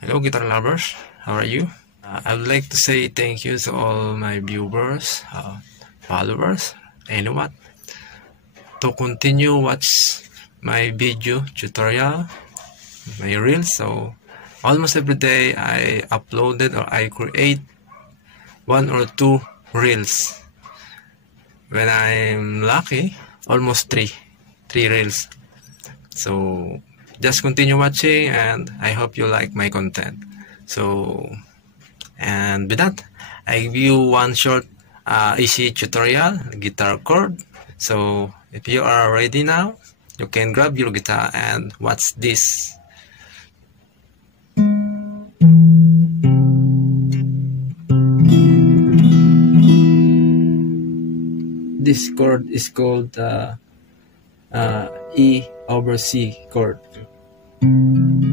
Hello, guitar lovers. How are you? I would like to say thank you to all my viewers, followers, and what to continue watch my video tutorial, my reels. So almost every day I uploaded or I create 1 or 2 reels. When I'm lucky, almost three reels. So just continue watching, and I hope you like my content. So, and with that, I give you one short easy tutorial, guitar chord. So if you are ready now, you can grab your guitar and watch this. This chord is called E over C chord.